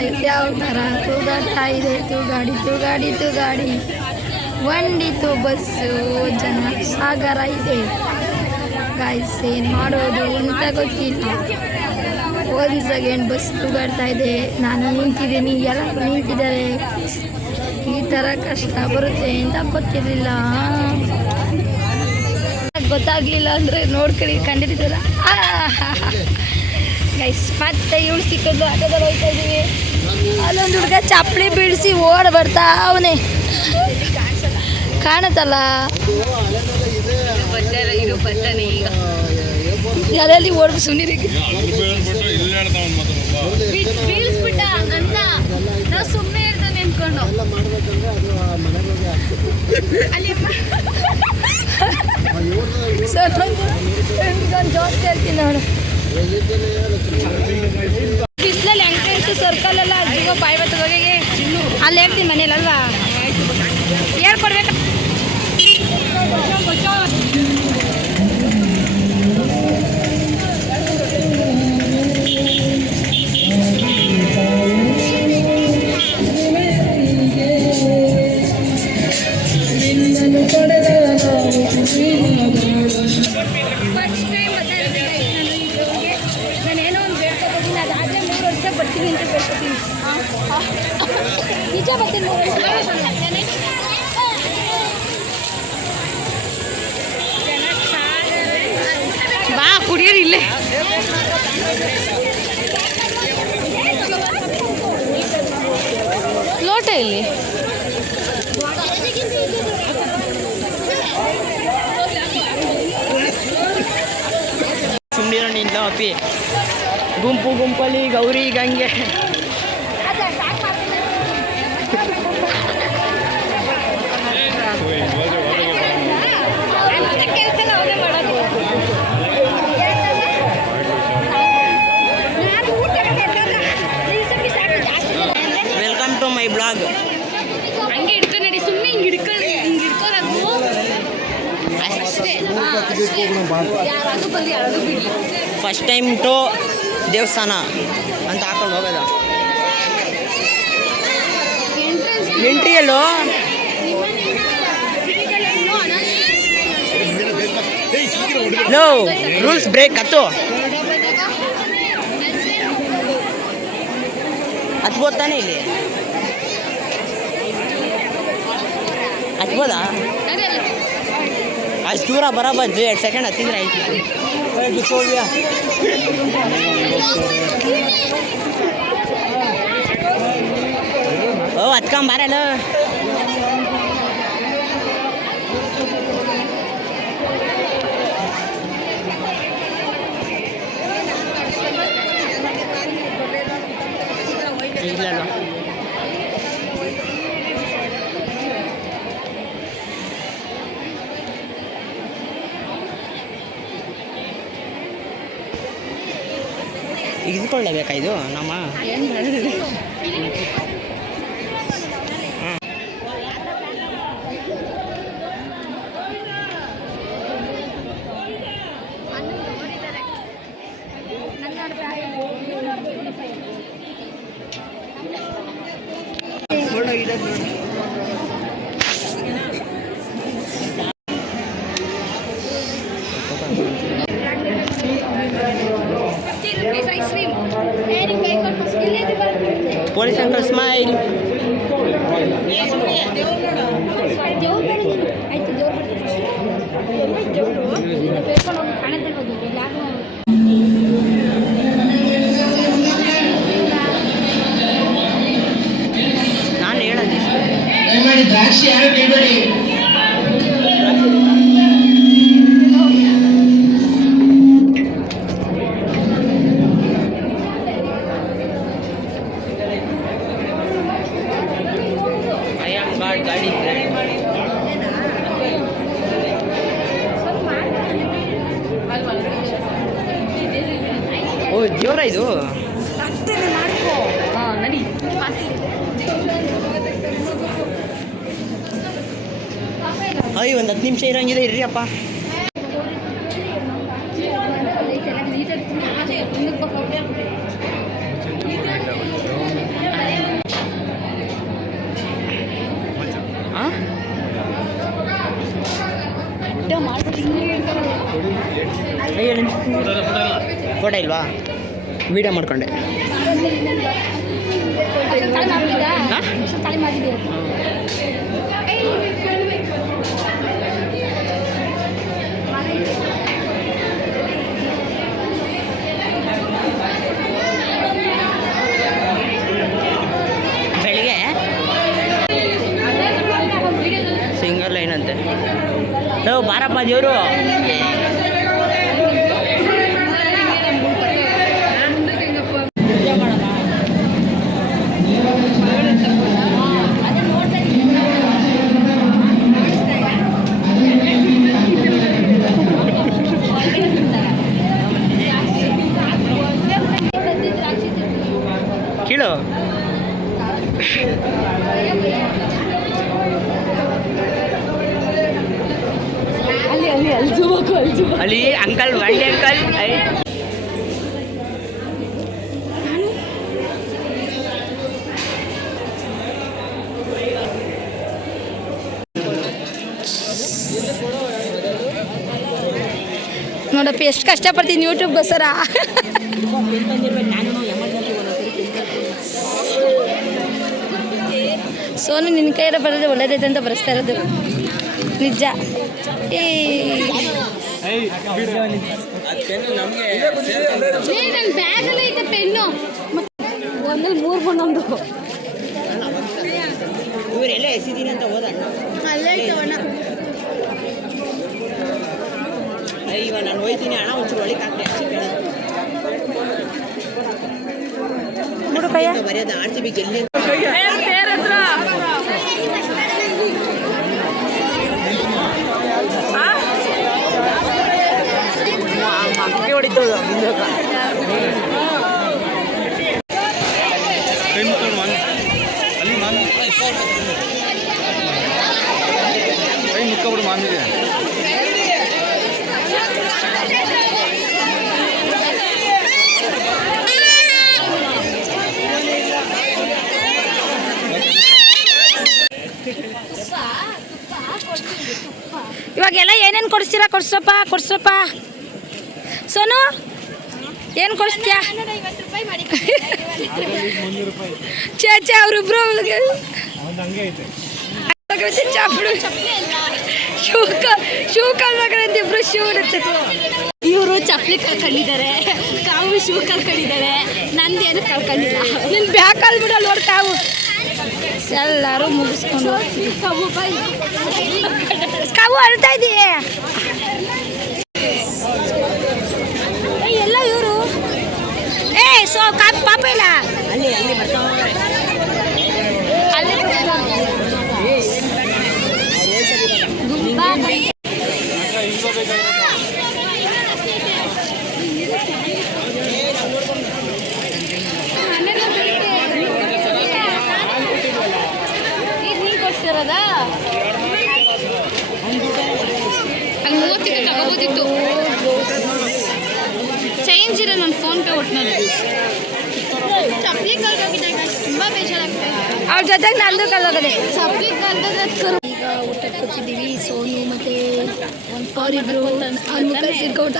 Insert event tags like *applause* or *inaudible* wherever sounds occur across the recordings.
Guys ಯಾವ ಥರ ತೂಗಾಡ್ತಾ ಇದೆ, ತೂಗಾಡಿ ತೂಗಾಡಿ ತೂಗಾಡಿ. ಒಂಡಿತು ಬಸ್ಸು, ಜನ ಸಾಗರ ಇದೆ. ಗಾಯ್ಸ್ ಏನು ಮಾಡೋದು ಅಂತ ಗೊತ್ತಿಲ್ಲ. ಒಂದು ಸೆಕೆಂಡ್ ಬಸ್ ತೂಗಾಡ್ತಾ ಇದೆ. ನಾನು ನಿಂತಿದ್ದೀನಿ, ಎಲ್ಲರೂ ನಿಂತಿದ್ದಾರೆ. ಈ ಥರ ಕಷ್ಟ ಬರುತ್ತೆ ಅಂತ ಗೊತ್ತಿರಲಿಲ್ಲ. ಗೊತ್ತಾಗ್ಲಿಲ್ಲ ಅಂದರೆ ನೋಡ್ಕೊಳ್ಳಿ, ಕಂಡಿದ್ದೀರಲ್ಲ? ಗೈಸ್ ಮತ್ತೆ ಇವಳು ಸಿಕ್ಕಿದ್ದು ಆಟೋದಲ್ಲಿ ಹೋಗ್ತಾ ಇದ್ದೀವಿ. ಅಲ್ಲೊಂದು ಹುಡುಗ ಚಪ್ಪಲಿ ಬೀಳಿಸಿ ಓಡ್ ಬರ್ತಾ ಅವನೇ. ಕಾಣತ್ತಲ್ಲ? ಯಾರಲ್ಲಿ ಓಡ್ ಸುನೀರಿ ಬೀಳಿಸ್ಬಿಟ್ಟ ನನ್ನ ನಾವು ಸುಮ್ಮನೆ ಸರ್ ಜಾಸ್ತಿ ಹೇಳ್ತೀನಿ ನೋಡು. ಬಿಸಿಲಲ್ಲಿ ಅಂಕಲ್ಸ್ ಸರ್ಕಲ್ ಎಲ್ಲ ಜೀವ ಬರ್ತದ ಹೋಗಿ ಅಲ್ಲಿ ಹೇಳ್ತೀನಿ ಮನೇಲಲ್ವಾ ಹೇಳ್ಕೊಡ್ಬೇಕು. ಬಾ ಕುಡಿಯೋರು ಇಲ್ಲೇ. ಲೋಟ ಇಲ್ಲಿ. ಸುಮ್ಮನೆ ನಿಂತ ಅಪ್ಪಿ. ಗುಂಪು ಗುಂಪಲ್ಲಿ Gauri Gange welcome to my blog ಹಂಗೆ ಹಿಡ್ಕೊಂಡು ನಡಿ ಸುಮ್ಮನೆ ಹಿಂಗೆ ಹಿಡ್ಕೊಂಡು ಹಿಂಗೆ ಹಿಡ್ಕೊಳೋದು. ಅಷ್ಟೇ. ಫಸ್ಟ್ ಟೈಮ್ ಟು ದೇವಸ್ಥಾನ ಅಂತ ಹಾಕೊಂಡು ಹೋಗೋದು. ಎಂಟ್ರಿ ಹಲೋ ರೂಲ್ಸ್ ಬ್ರೇಕ್ ಹತ್ತು. ಹತ್ಬೋದು ತಾನೇ ಇಲ್ಲಿ? ಹತ್ಬೋದಾ? ಅಷ್ಟು ದೂರ ಬರಬಾರ್ದು, ಎರಡು ಸೆಕೆಂಡ್ ಹತ್ತಿದ್ರೆ ಆಯ್ತು. ಓ ಹತ್ಕೊಂಬಾರಲ್ಲ ಇದ್ಕೊಳ್ಳಬೇಕಾ ಇದು ನಮ್ಮ ಐಸ್ ಕ್ರೀಮ್ ಏನಿಗೆ ಬೇಕು ಇಲ್ಲೇ ಪೊಲೀಸ್ ಅಂಕಲ್ ಸ್ಮೈಲ್ ದೇವ್ರು ಬೇಡ ನೀನು. ಆಯ್ತು ದೇವ್ರು ಬರ್ತೀನಿ ದೇವ್ರು ಇಲ್ಲಿಂದ ಬೇಡ್ಕೊಂಡು ಹೋಗಿ ಕಾಣದಿರ್ಬೋದು ಎಲ್ಲಾರು ನಾನು ಹೇಳೋದು. ದಯಮಾಡಿ ದ್ರಾಕ್ಷಿ ಯಾರು ಹತ್ತು ನಿಮಿಷ ಇರಂಗಿದೆ ಇರ್ರಿ ಅಪ್ಪ. ಫೋಟೋ ಇಲ್ವಾ? ವಿಡಿಯೋ ಮಾಡ್ಕೊಂಡೆ. ಅಲ್ಲಿ ಅಲ್ಲಿ ಅಲ್ಲಿ ಜೂಮಕು ಅಲ್ಲಿ ಜೂಮ ಅಲ್ಲಿ ಅಂಕಲ್ ಒಳ್ಳೆ ಅಂಕಲ್. ಐ ನೋಡಪ್ಪ ಎಷ್ಟು ಕಷ್ಟಪಡ್ತೀನಿ ಯೂಟ್ಯೂಬ್ಗೋಸ್ಕರ *laughs* ಸೋನು ನಿನ್ನ ಕೈಯಾರ ಬರೋದು ಒಳ್ಳೇದೈತೆ ಅಂತ ಬರೆಸ್ತಾ ಇರೋದು. ನಿಜ. ಏ. ನನ್ನ ಬ್ಯಾಗಲ್ಲೇ ಐತೆ ಪೆನ್ನು. ಒಂದಲ್ಲಿ ಮೂರು ಒಂದು. ಇವರೆಲ್ಲ ಎಸಿದೀನಿ ಅಂತ ಹೋದ ಅಲ್ಲೇ ಇವಾಗ ನಾನು ಹೋಯ್ತೀನಿ ಹಣ ಒಂಚೂರು ಒಳಗೆ ಹಾಕ್ತೆ ಅಷ್ಟೇ ಕೇಳೋದು ಬರೆಯೋದು ಆರ್ ಸಿ ಬಿ ಗೆಲ್ಲಿ ಇವಾಗೆಲ್ಲ ಏನೇನು ಕೊಡಿಸ್ತೀರಾ ಕೊಡ್ಸಪ್ಪ ಕೊಡ್ಸಪ್ಪ. ಸೋನು? ಏನು ಕೊಡಿಸ್ತೀಯ? ಚೇ ಚೇ ಅವರಿಬ್ರು ಚಾಪಡು. ಶೂ ಶೂ ಕಲ್ಬೇಕಂತ ಇಬ್ರು ಶೂ ಇರುತ್ತೆ ಇವರು ಚಪ್ಪಲಿ ಕಲ್ಕೊಂಡಿದ್ದಾರೆ ಕಾವು ಶೂ ಕಲ್ಕೊಂಡಿದ್ದಾರೆ ನಂದು ಏನು ಕಳ್ಕೊಂಡಿಲ್ಲ. ನಿನ್ನ ಬ್ಯಾಕ್ ಬಿಡ ನೋಡ್ತಾವು ಎಲ್ಲರೂ ಮುಗಿಸ್ಕೊಂಡು ಕಾವು ಕಾವು ಅಳ್ತಾ ಇದೀಯ ಎಲ್ಲ ಇವರು ಏ ಸೊ ಕಾಪ್ ಚಪ್ಪಲಿ ಕಳ್ದೋಗಿದೆ ತುಂಬ ಬೇಜಾರಾಗ್ತದೆ ಅವ್ರ ಜೊತೆಗೆ ನಂದು ಕಲ್ಲೋಗದೆ ಈಗ ಊಟಕ್ಕೆ ಕೂತಿದ್ದೀವಿ ಸೋನು ಮತ್ತೆ ಅವರಿಬ್ರು ಸಿರ್ಕೋಟ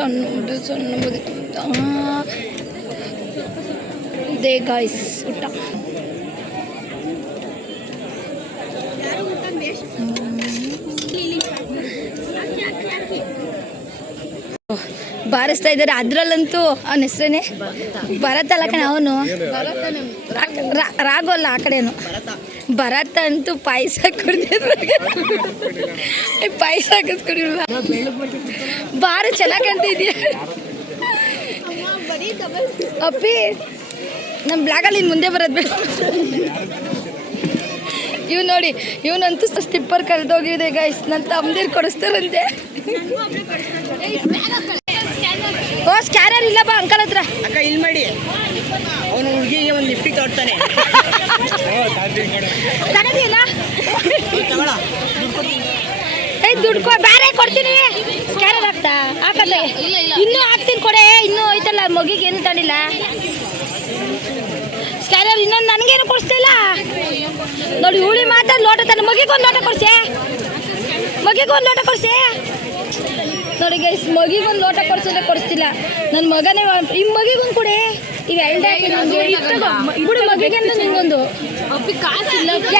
ಸಣ್ಣ ಸಣ್ಣ ಬದುಕು ದೇ ಗಾಯ್ಸ್ ಊಟ. ಬಾರಿಸ್ತಾ ಇದ್ದಾರೆ. ಅದ್ರಲ್ಲಂತೂ ಅವನ ಹೆಸ್ರೇನೆ? ಭರತ್ ಅಲ್ಲ ಕಣ ಅವನು? ರಾಗೋಲ್ಲ ಆ ಕಡೆನು? ಭರತ್ ಅಂತೂ ಪಾಯಸ ಕುಡ್ದಿದ್ರು. ಪಾಯಸ ಹಾಕಿಸ್ಕೊಡಿಲ್ವಾ ಬಾರು ಚೆನ್ನಾಗಿ ಇದೆಯಾ? ಅಪ್ಪಿ ನಮ್ಮ ಬ್ಲಾಗಲ್ಲಿ ಇನ್ನು ಮುಂದೆ ಬರೋದು ಬೇಡ. ಇವ್ ನೋಡಿ, ಇವನಂತೂ ಸ್ಟಿಪ್ಪರ್ ಕರೆದೋಗಿದೆ ಗೈಸ್ ನನ್ನ ತಮ್ಮದಿರು ಕೊಡಿಸ್ತಾರಂತೆ. ಓ ಸ್ಕ್ಯಾನರ್ ಇಲ್ಲ ಬಾ ಅಂಕಲ್ ಹತ್ರ. ಅಕ್ಕ, ಇಲ್ಲಿ ಮಾಡಿ. ಅವನು ಹುಡುಗಿಗೆ ಒಂದು ಲಿಫ್ಟಿ ತೊಡ್ತಾನೆ ತಗದಿಲ್ಲ ಏಯ್ ದುಡ್ಡು ಕೊ ಬೇರೆ ಕೊಡ್ತೀನಿ. ಸ್ಕ್ಯಾನರ್ ಹಾಕ್ತಾ? ಹಾಕಲ್ಲ. ಇನ್ನೂ ಹಾಕ್ತೀನಿ ಕೊಡೆ. ಇನ್ನೂ ಐತಲ್ಲ ಮಗಿಗೆ ಏನು ತಣಿಲ್ಲ ಸ್ಕ್ಯಾನರ್ ಇನ್ನೊಂದು ನನಗೇನು ಕೊಡಿಸ್ತಿಲ್ಲ ನೋಡಿ ಹುಳಿ ಮಾತಾಡಿ ಲೋಟ ತಾನೆ. ಮಗಿಗೊಂದು ಲೋಟ ಕೊಡಿಸಿ. ಮಗಿಗೊಂದು ಲೋಟ ಕೊಡಿಸಿ. ನೋಡಿ ಗೈಸ್ ಮಗಿಗೊಂದು ಲೋಟ ಕೊಡ್ಸಿದ್ರೆ ಕೊಡಿಸ್ತಿಲ್ಲ. ನನ್ನ ಮಗನೇ ಈ ಮಗಿಗೊಂದು ಕೊಡಿ. ಇವು ಎಲ್ಡಾಕಿ ನಿಂಗೆ ಬಿಡು ಮಗಿಗೆ ನಿಂಗೊಂದು.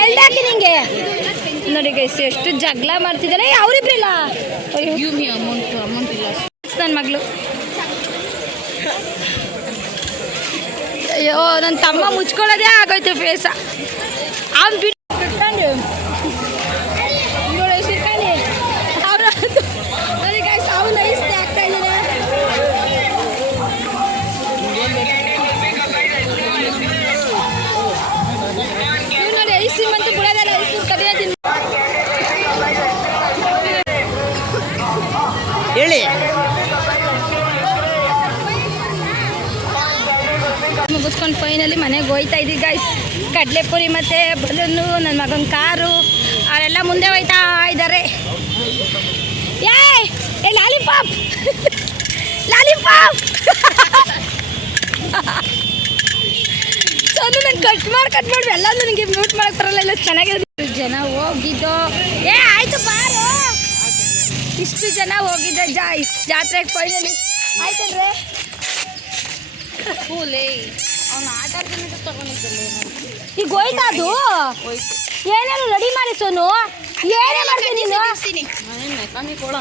ಎಲ್ಡಾಕಿ ನಿಂಗೆ? ನೋಡಿ ಗೈಸ್ ಎಷ್ಟು ಜಗಳ ಮಾಡ್ತಿದ್ದಾರೆ ಅವ್ರಿಬ್ರಿಲ್ಲ? ಅವರಿಬ್ರಿಲ್ಲ ಗಿವ್ ಮಿ ಅಮೌಂಟ್ ಅಮೌಂಟ್ ಇಲ್ಲ. ನನ್ನ ಮಗಳು. ಅಯ್ಯೋ ನನ್ನ ತಮ್ಮ ಮುಚ್ಕೊಳ್ಳೋದೇ ಆಗೋಯ್ತು ಫೇಸ ಅವ್ನು ಬಿಟ್ಟು ಮುಗಿಸ್ಕೊಂಡು ಫೈನಲಿ ಮನೆಗೆ ಹೋಯ್ತಾ ಇದ್ದೀವಿ ಗೈಸ್ ಕಡಲೆಪುರಿ ಮತ್ತು ಬಲೂನು ನನ್ನ ಮಗನ ಕಾರು, ಅವರೆಲ್ಲ ಮುಂದೆ ಹೋಯ್ತಾ ಇದ್ದಾರೆ. ಏ ಲಾಲಿಪಾಪ್! ಲಾಲಿಪಾಪ್! ಅದು ನಾನು ಕಟ್ ಮಾಡಿ ಕಟ್ ಮಾಡಿ ಎಲ್ಲ ನನಗೆ ಮ್ಯೂಟ್ ಮಾಡಕ್ಕೆ ಬರಲ್ಲ, ಇಲ್ಲ ಚೆನ್ನಾಗಿದೆ ಜನ ಹೋಗಿದ್ದು. ಏ, ಆಯಿತು, ಬಾರು. ಇಷ್ಟು ಜನ ಹೋಗಿದ್ದೆ ಜಾಯ್ಸ್ ಜಾತ್ರೆಗೆ ಫೈನಲಿ ಆಯ್ತಂದ್ರೆ ಕೂಲೇ ಅವ್ನು ಆಟ ಆಡ್ತಾನೆ ತಗೊಂಡಿದ್ದಲ್ಲ ಈಗ ಹೋಯ್ತಾ ಅದು ಏನೇನು ರೆಡಿ ಮಾಡಿ ಸೋನು? ಏನೇ ಮಾಡ್ತೀನಿ ನೀನು? ನಾನೇನು ಮೆಕಾನಿಕ್ ಕೊಡೋ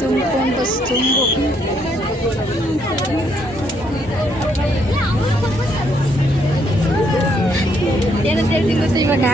ತುಂಬ್ಕೊಂಡು ಬಸ್ ತುಂಬು ಏನಂತ ಹೇಳ್ತೀನಿ ಗೊತ್ತಾ ಇವಾಗ?